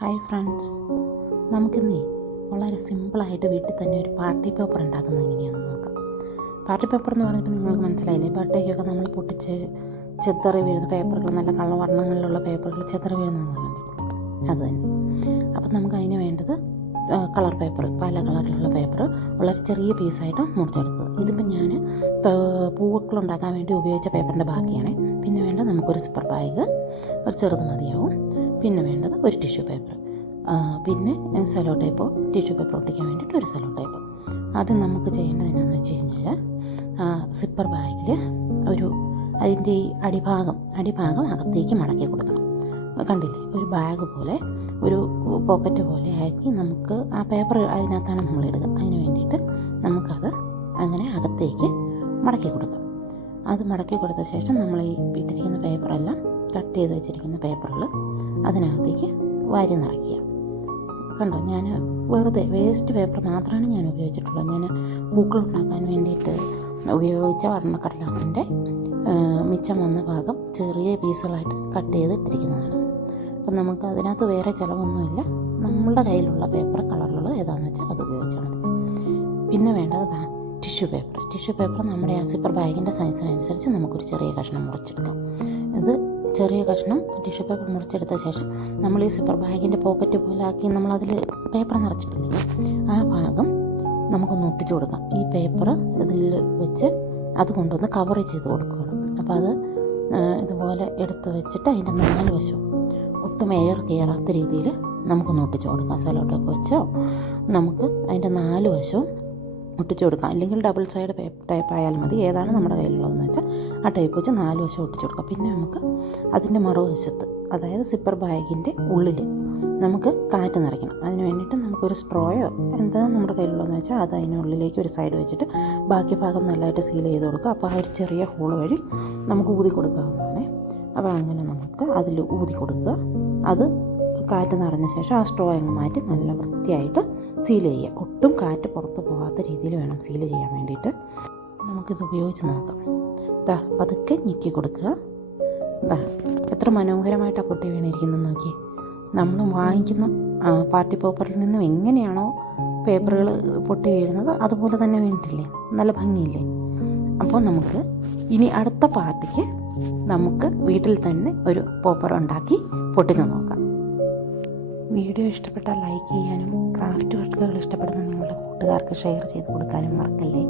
Hi friends, നമുക്കിന്നേ വളരെ സിമ്പിളായിട്ട് വീട്ടിൽ തന്നെ ഒരു പാർട്ടി പേപ്പർ ഉണ്ടാക്കുന്നത് എങ്ങനെയാണെന്ന് നോക്കാം. പാർട്ടി പേപ്പർ എന്ന് പറഞ്ഞപ്പോൾ നിങ്ങൾക്ക് മനസ്സിലായില്ലേ, ബർത്ത്ഡേക്കൊക്കെ നമ്മൾ പൊട്ടിച്ച് ചെത്തറി വീഴുന്ന പേപ്പറുകൾ, നല്ല കളവർണ്ണങ്ങളിലുള്ള പേപ്പറുകൾ ചെത്തറി വീഴുന്നത് കണ്ടില്ലേ, അത് തന്നെ. അപ്പം നമുക്ക് അതിന് വേണ്ടത് കളർ പേപ്പർ, പല കളറിലുള്ള പേപ്പർ വളരെ ചെറിയ പീസായിട്ട് മുറിച്ചെടുത്തത്. ഇതിപ്പോൾ ഞാൻ പൂക്കളുണ്ടാക്കാൻ വേണ്ടി ഉപയോഗിച്ച പേപ്പറിൻ്റെ ബാക്കിയാണ്. പിന്നെ വേണ്ടത് നമുക്കൊരു സിപ്പർ ബാഗ്, ഒരു ചെറുത് മതിയാവും. പിന്നെ വേണ്ടത് ഒരു ടിഷ്യൂ പേപ്പർ, പിന്നെ സെലോ ടേപ്പോ, ടിഷ്യൂ പേപ്പർ ഒട്ടിക്കാൻ വേണ്ടിയിട്ട് ഒരു സെലോ ടേപ്പ്. അത് നമുക്ക് ചെയ്യേണ്ടത് എന്നാന്ന് വെച്ച് കഴിഞ്ഞാൽ, സിപ്പർ ബാഗിൽ അതിൻ്റെ ഈ അടിഭാഗം അകത്തേക്ക് മടക്കി കൊടുക്കണം. കണ്ടില്ലേ, ഒരു ബാഗ് പോലെ, ഒരു പോക്കറ്റ് പോലെ ആക്കി നമുക്ക് ആ പേപ്പർ അതിനകത്താണ് നമ്മളിടുക. അതിന് വേണ്ടിയിട്ട് നമുക്കത് അങ്ങനെ അകത്തേക്ക് മടക്കി കൊടുക്കാം. അത് മടക്കി കൊടുത്ത ശേഷം നമ്മൾ ഈ ഇട്ടിരിക്കുന്ന പേപ്പറെല്ലാം കട്ട് ചെയ്ത് വെച്ചിരിക്കുന്ന പേപ്പറുകൾ അതിനകത്തേക്ക് വാരി നിറയ്ക്കുക. കണ്ടോ, ഞാൻ വെറുതെ വേസ്റ്റ് പേപ്പർ മാത്രമാണ് ഞാൻ ഉപയോഗിച്ചിട്ടുള്ളത്. ഞാൻ പൂക്കൾ ഉണ്ടാക്കാൻ വേണ്ടിയിട്ട് ഉപയോഗിച്ച വർണ്ണക്കടലാസിൻ്റെ മിച്ചം വന്ന ഭാഗം ചെറിയ പീസുകളായിട്ട് കട്ട് ചെയ്ത് ഇട്ടിരിക്കുന്നതാണ്. അപ്പം നമുക്ക് അതിനകത്ത് വേറെ ചിലവൊന്നുമില്ല. നമ്മളുടെ കയ്യിലുള്ള പേപ്പർ കളറിലുള്ളത് ഏതാണെന്ന് വെച്ചാൽ അത് ഉപയോഗിച്ചാൽ മതി. പിന്നെ വേണ്ടത് ടിഷ്യൂ പേപ്പർ നമ്മുടെ ആ സിപ്പർ ബാഗിൻ്റെ സൈസിനനുസരിച്ച് നമുക്കൊരു ചെറിയ കഷ്ണം മുറിച്ചെടുക്കാം. ഇത് ചെറിയ കഷ്ണം ടിഷ്യൂ പേപ്പർ മുറിച്ചെടുത്ത ശേഷം നമ്മൾ ഈ സിപ്പർ ബാഗിൻ്റെ പോക്കറ്റ് പോലെ ആക്കി നമ്മളതിൽ പേപ്പർ നിറച്ചിട്ടില്ലേ, ആ ഭാഗം നമുക്കൊന്ന് ഒട്ടിച്ചു കൊടുക്കാം. ഈ പേപ്പർ ഇതിൽ വെച്ച് അത് കൊണ്ടൊന്ന് കവർ ചെയ്ത് കൊടുക്കണം. അപ്പോൾ അത് ഇതുപോലെ എടുത്ത് വെച്ചിട്ട് അതിൻ്റെ 4 വശവും ഒട്ടും എയർ കയറാത്ത രീതിയിൽ നമുക്കൊന്ന് ഒട്ടിച്ചു കൊടുക്കാം. സെലോ ടേപ്പ് വെച്ചോ നമുക്ക് അതിൻ്റെ 4 വശവും ഒട്ടിച്ചു കൊടുക്കാം. അല്ലെങ്കിൽ ഡബിൾ സൈഡ് ടേപ്പ് ആയാലും മതി, ഏതാണ് നമ്മുടെ കയ്യിലുള്ളതെന്ന് വെച്ചാൽ ആ ടേപ്പ് വെച്ച് 4 വശം ഒട്ടിച്ചു കൊടുക്കാം. പിന്നെ നമുക്ക് അതിൻ്റെ മറുവശത്ത്, അതായത് സിപ്പർ ബാഗിൻ്റെ ഉള്ളിൽ നമുക്ക് കാറ്റ് നിറയ്ക്കണം. അതിന് വേണ്ടിയിട്ട് നമുക്കൊരു സ്ട്രോയോ എന്താ നമ്മുടെ കയ്യിലുള്ളതെന്ന് വെച്ചാൽ അത് അതിനുള്ളിലേക്ക് ഒരു സൈഡ് വെച്ചിട്ട് ബാക്കി ഭാഗം നല്ലതായിട്ട് സീൽ ചെയ്ത് കൊടുക്കുക. അപ്പോൾ ആ ഒരു ചെറിയ ഹോൾ വഴി നമുക്ക് ഊതി കൊടുക്കാവുന്നതാണ്. അപ്പോൾ അങ്ങനെ നമുക്ക് അതിൽ ഊതി കൊടുക്കുക. അത് കാറ്റ് നിറഞ്ഞ ശേഷം ആ സ്ട്രോ അങ്ങ് മാറ്റി നല്ല വൃത്തിയായിട്ട് സീൽ ചെയ്യുക. ഒട്ടും കാറ്റ് പുറത്ത് പോകാത്ത രീതിയിൽ വേണം സീൽ ചെയ്യാൻ വേണ്ടിയിട്ട്. നമുക്കിത് ഉപയോഗിച്ച് നോക്കാം. പതുക്കെ ഞെക്കി കൊടുക്കുക. എത്ര മനോഹരമായിട്ടാണ് പൊട്ടി വീണിരിക്കുന്നത് നോക്കി. നമ്മൾ വാങ്ങിക്കുന്ന പാർട്ടി പേപ്പറിൽ നിന്നും എങ്ങനെയാണോ പേപ്പറുകൾ പൊട്ടി വീഴുന്നത് അതുപോലെ തന്നെ വീണിട്ടില്ലേ, നല്ല ഭംഗിയില്ലേ. അപ്പോൾ നമുക്ക് ഇനി അടുത്ത പാർട്ടിക്ക് നമുക്ക് വീട്ടിൽ തന്നെ ഒരു പേപ്പർ ഉണ്ടാക്കി പൊട്ടിച്ച് നോക്കാം. വീഡിയോ ഇഷ്ടപ്പെട്ടാൽ ലൈക്ക് ചെയ്യാനും ക്രാഫ്റ്റ് വർക്കുകൾ ഇഷ്ടപ്പെടുന്ന നിങ്ങളുടെ കൂട്ടുകാർക്ക് ഷെയർ ചെയ്ത് കൊടുക്കാനും മറക്കല്ലേ.